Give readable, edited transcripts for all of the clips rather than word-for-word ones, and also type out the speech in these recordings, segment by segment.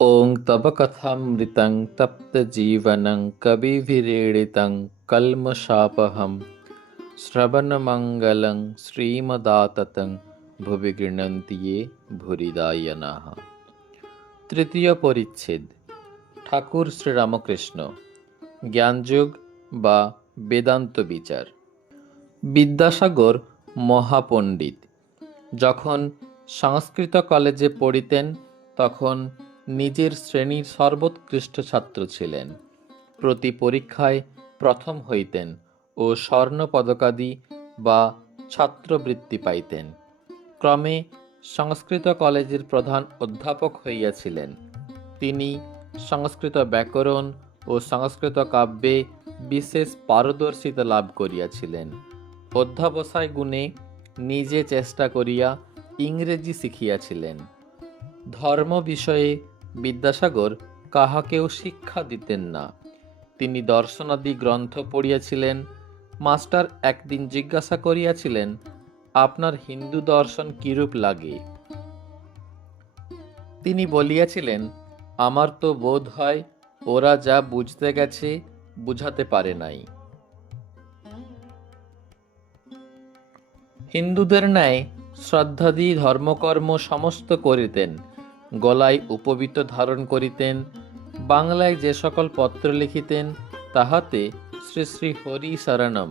ॐ तव कथामृतं तप्तजीवनं कविभिरीडितं कल्मषापहं শ্রবণমঙ্গলং শ্রীমদাততং ভুবি গৃণন্তি ये ভূরিদায়নাঃ। তৃতীয় পরিচ্ছেদ। ঠাকুর শ্রীরামকৃষ্ণ জ্ঞানযোগ বা বেদান্ত বিচার। বিদ্যাসাগর মহাপণ্ডিত। যখন সংস্কৃত কলেজে পড়িতেন তখন নিজের শ্রেণীর সর্বোৎকৃষ্ট ছাত্র ছিলেন। প্রতি পরীক্ষায় প্রথম হইতেন ও স্বর্ণপদকাদি বা ছাত্রবৃত্তি পাইতেন। ক্রমে সংস্কৃত কলেজের প্রধান অধ্যাপক হইয়াছিলেন। তিনি সংস্কৃত ব্যাকরণ ও সংস্কৃত কাব্যে বিশেষ পারদর্শিতা লাভ করিয়াছিলেন। অধ্যাবসায় গুণে নিজে চেষ্টা করিয়া ইংরেজি শিখিয়াছিলেন। ধর্ম বিষয়ে বিদ্যাসাগর কাহাকেও শিক্ষা দিতেন না। তিনি দর্শনাদি গ্রন্থ পড়িয়াছিলেন। মাস্টার একদিন জিজ্ঞাসা করিয়াছিলেন, আপনার হিন্দু দর্শন কিরূপ লাগে? তিনি বলিয়াছিলেন, আমার তো বোধ হয় ওরা যা বুঝতে গেছে বুঝাতে পারে নাই। হিন্দুদের ন্যায় শ্রদ্ধাদি ধর্মকর্ম সমস্ত করিতেন, গলায় উপবীত ধারণ করিতেন। বাংলায় যে সকল পত্র লিখিতেন তাহাতে শ্রী শ্রী হরি শরণম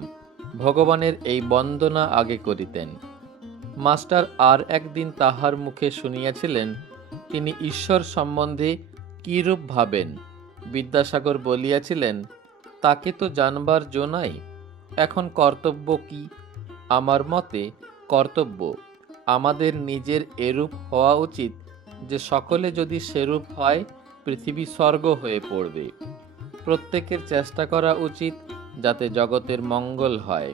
ভগবানের এই বন্দনা আগে করিতেন। মাস্টার আর একদিন তাহার মুখে শুনিয়াছিলেন তিনি ঈশ্বর সম্বন্ধে কিরূপ ভাবেন। বিদ্যাসাগর বলিয়াছিলেন, তাকে তো জানবার জো নাই, এখন কর্তব্য কি? আমার মতে কর্তব্য আমাদের নিজের এরূপ হওয়া উচিত যে সকলে যদি সেরূপ হয় পৃথিবী স্বর্গ হয়ে পড়বে। প্রত্যেকের চেষ্টা করা উচিত যাতে জগতের মঙ্গল হয়।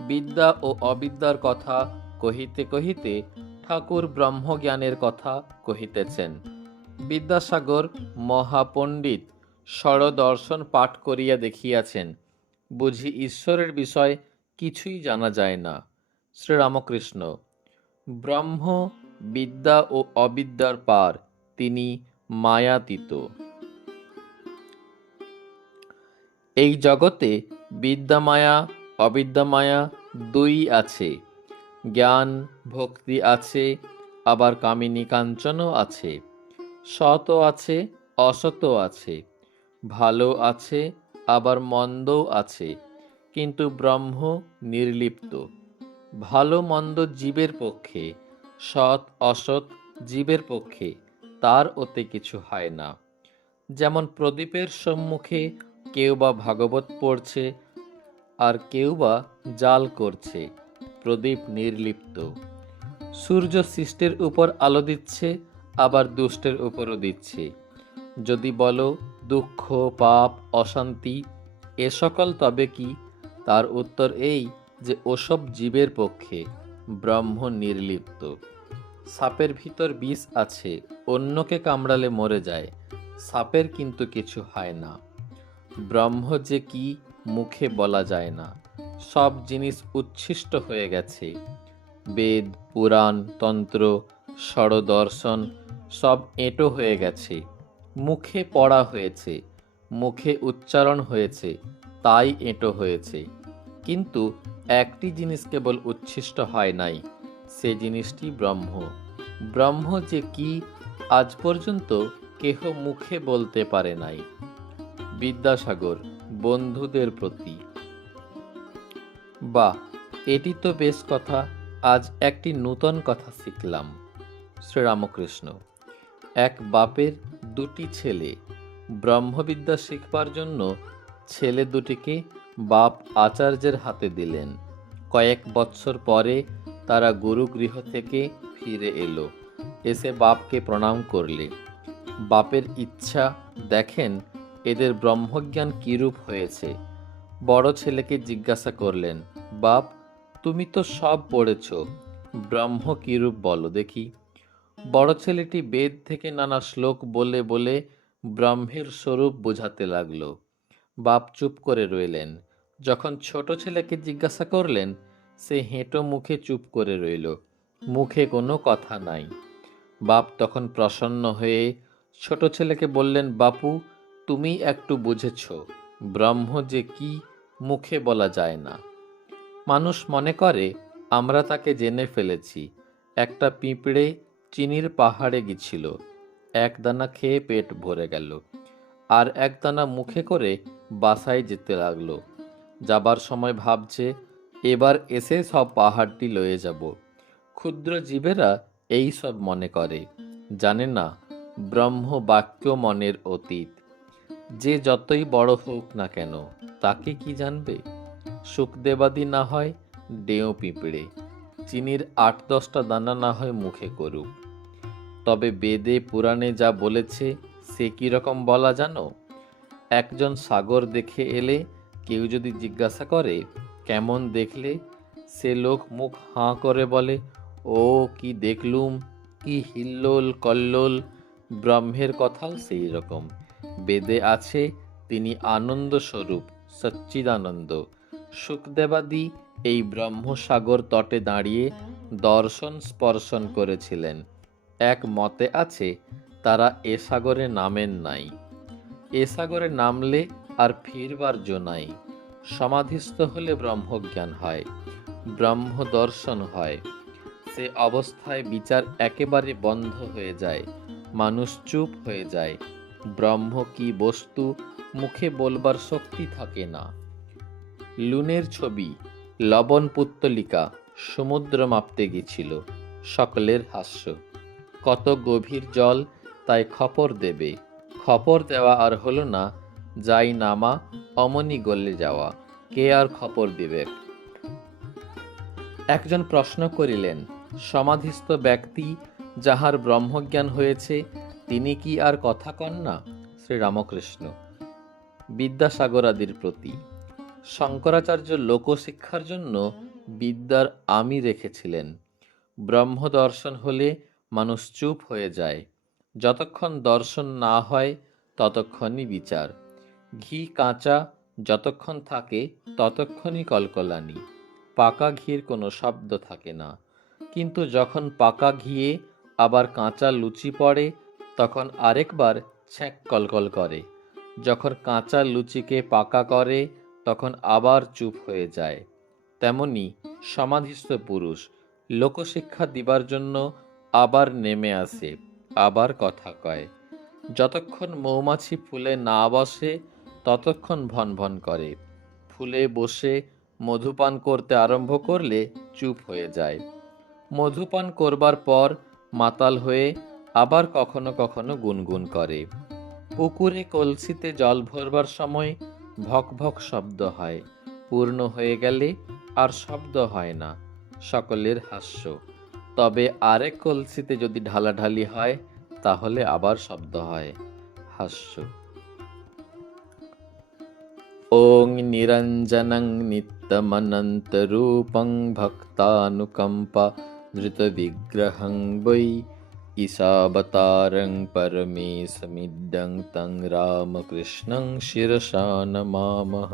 বিদ্যা ও অবিদ্যার কথা কহিতে কহিতে ঠাকুর ব্রহ্মজ্ঞানের কথা কহিতেছেন। বিদ্যাসাগর মহাপণ্ডিত, ষড়দর্শন পাঠ করিয়া দেখিয়াছেন, বুঝি ঈশ্বরের বিষয় কিছুই জানা যায় না। শ্রীরামকৃষ্ণ ব্রহ্ম, বিদ্যা ও অবিদ্যার পার, তিনি মায়াতীত। এই জগতে বিদ্যা মায়া অবিদ্যা মায়া দুই আছে। জ্ঞান ভক্তি আছে, আবার কামিনী কাঞ্চনও আছে। সৎও আছে, অসৎও আছে। ভালো আছে, আবার মন্দও আছে। কিন্তু ব্রহ্ম নির্লিপ্ত। ভালো মন্দ জীবের পক্ষে, সৎ অসৎ জীবের পক্ষে, তার ওতে কিছু হয় না। যেমন প্রদীপের সম্মুখে কেউ বা ভাগবত পড়ছে আর কেউ বা জাল করছে, প্রদীপ নির্লিপ্ত। সূর্য সৃষ্টের উপর আলো দিচ্ছে, আবার দুষ্টের উপরও দিচ্ছে। যদি বলো দুঃখ পাপ অশান্তি এ সকল তবে কি, তার উত্তর এই যে ওসব জীবের পক্ষে, ব্রহ্ম নির্লিপ্ত। সাপের ভিতর বিষ আছে, অন্যকে কামড়ালে মরে যায়, সাপের কিন্তু কিছু হয় না। ব্রহ্ম যে কি মুখে বলা যায় না। সব জিনিস উচ্ছিষ্ট হয়ে গেছে। বেদ পুরাণ তন্ত্র ষড়দর্শন সব এঁটো হয়ে গেছে, মুখে পড়া হয়েছে, মুখে উচ্চারণ হয়েছে, তাই এঁটো হয়েছে। কিন্তু একটি জিনিস কেবল উচ্ছিষ্ট হয় নাই, সে জিনিসটি ব্রহ্ম। ব্রহ্ম যে কি আজ পর্যন্ত কেহ মুখে বলতে পারে নাই। বিদ্যাসাগর বন্ধুদের প্রতি। বাহ, এটি তো বেশ কথা, আজ একটি নূতন কথা শিখলাম। শ্রীরামকৃষ্ণ এক বাপের দুটি ছেলে। ব্রহ্মবিদ্যা শিখবার জন্য ছেলে দুটিকে বাপ আচার্যের হাতে দিলেন। কয়েক বৎসর পরে তারা গুরুগৃহ থেকে ফিরে এলো। এসে বাপকে প্রণাম করলে। বাপের ইচ্ছা দেখেন এদের ব্রহ্মজ্ঞান কিরূপ হয়েছে। বড় ছেলেকে জিজ্ঞাসা করলেন, বাপ তুমি তো সব পড়েছ, ব্রহ্ম কিরূপ বলো দেখি। বড় ছেলেটি বেদ থেকে নানা শ্লোক বলে বলে ব্রহ্মের স্বরূপ বোঝাতে লাগলো। বাপ চুপ করে রইলেন। যখন ছোট ছেলেকে জিজ্ঞাসা করলেন, সে হেঁটো মুখে চুপ করে রইল, মুখে কোনো কথা নাই। বাপ তখন প্রসন্ন হয়ে ছোট ছেলেকে বললেন, বাপু, তুমি একটু বুঝেছ, ব্রহ্ম যে কি মুখে বলা যায় না। মানুষ মনে করে আমরা তাকে জেনে ফেলেছি। একটা পিঁপড়ে চিনির পাহাড়ে গেছিল, এক দানা খেয়ে পেট ভরে গেল, আর এক দানা মুখে করে বাসায় যেতে লাগলো। যাবার সময় ভাবছে, এবার এসে সব পাহাড়টি লয়ে যাব। ক্ষুদ্র জীবেরা এই সব মনে করে, জানে না ব্রহ্ম বাক্য মনের অতীত। যে যতই বড় হোক না কেন, তাকে কি জানবে? সুখদেবাদি না হয় ডেও পিঁপড়ে, চিনির ৮-১০টা দানা না হয় মুখে করুক। তবে বেদে পুরাণে যা বলেছে সে কি রকম বলা জানো? একজন সাগর দেখে এলে কেউ যদি জিজ্ঞাসা করে কেমন দেখলে, সে লোক মুখ হাঁ করে বলে, ও কি দেখলুম, কি হিল্লোল কল্লোল। ব্রহ্মের কথাও সেই রকম। বেদে আছে তিনি আনন্দ স্বরূপ, সচ্চিদানন্দ। সুখদেবাদি এই ব্রহ্মসাগর তটে দাঁড়িয়ে দর্শন স্পর্শন করেছিলেন। এক মতে আছে তারা এ সাগরে নামেন নাই। এ সাগরে নামলে আর ফিরবার জো নাই। সমাধিস্থ হলে ব্রহ্মজ্ঞান হয়, ব্রহ্ম দর্শন হয়। সে অবস্থায় বিচার একেবারে বন্ধ হয়ে যায়, মানুষ চুপ হয়ে যায়। ব্রহ্ম কি বস্তু মুখে বলবার শক্তি থাকে না। লুনের ছবি, লবণ পুত্তলিকা সমুদ্র মাপতে গেছিল, সকলের হাস্য। কত গভীর জল, তাই খপর দেবে। খপর দেওয়া আর হলো না, যাই নামা অমনি গলে যাওয়া, কে আর খপর দিবে? একজন প্রশ্ন করিলেন, সমাধিস্থ ব্যক্তি যাহার ব্রহ্মজ্ঞান হয়েছে তিনি কি আর কথা কন না? শ্রীরামকৃষ্ণ। বিদ্যাসাগরাদির প্রতি। শঙ্করাচার্য লোকশিক্ষার জন্য বিদ্যার আমি রেখেছিলেন। ব্রহ্ম দর্শন হলে মানুষ চুপ হয়ে যায়। যতক্ষণ দর্শন না হয় ততক্ষণই বিচার। ঘি কাঁচা যতক্ষণ থাকে ততক্ষণই কলকলানি। পাকা ঘির কোনো শব্দ থাকে না। কিন্তু যখন পাকা ঘিয়ে আবার কাঁচা লুচি পড়ে তখন আরেকবার ছ্যাঁক কলকল করে। যখন কাঁচা লুচিকে পাকা করে তখন আবার চুপ হয়ে যায়। তেমনি সমাধিস্থ পুরুষ লোকশিক্ষা দিবার জন্য আবার নেমে আসে, আবার কথা কয়। যতক্ষণ মৌমাছি ফুলে না বসে ততক্ষণ ভন ভন করে। ফুলে বসে মধুপান করতে আরম্ভ করলে চুপ হয়ে যায়। মধুপান করবার পর মাতাল হয়ে আবার কখনো কখনো গুনগুন করে। পুকুরে কলসিতে জল ভরবার সময় ভক ভক শব্দ হয়, পূর্ণ হয়ে গেলে আর শব্দ হয় না, সকলের হাস্য। তবে আরেক কলসিতে যদি ঢালাঢালি হয় তাহলে আবার শব্দ হয়, হাস্য। ওং নিরঞ্জনং নিত্যমনন্তরূপং ভক্তানুকম্পা ধৃতবিগ্রহং বৈ ঈশাবতারং পরমেশমিড্ডং তং রামকৃষ্ণং শিরসা নমামঃ।